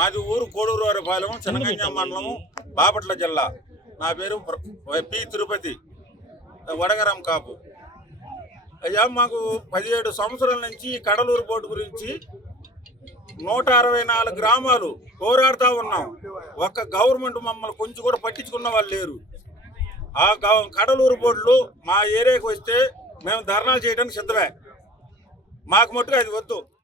మాది ఊరు కోడూరువారిపాలెం, చినగంజాం మండలము, బాపట్ల జిల్లా. నా పేరు పి తిరుపతి, వడగరం కాపు. అయ్యా, మాకు 17 సంవత్సరాల నుంచి ఈ కడలూరు బోర్డు గురించి 164 గ్రామాలు పోరాడుతూ ఉన్నాం. ఒక్క గవర్నమెంట్ మమ్మల్ని కొంచెం కూడా పట్టించుకున్న వాళ్ళు లేరు. ఆ కడలూరు బోర్డులు మా ఏరియాకి వస్తే మేము ధర్నాలు చేయడానికి సిద్ధమే. మాకు మట్టుకు అది వద్దు.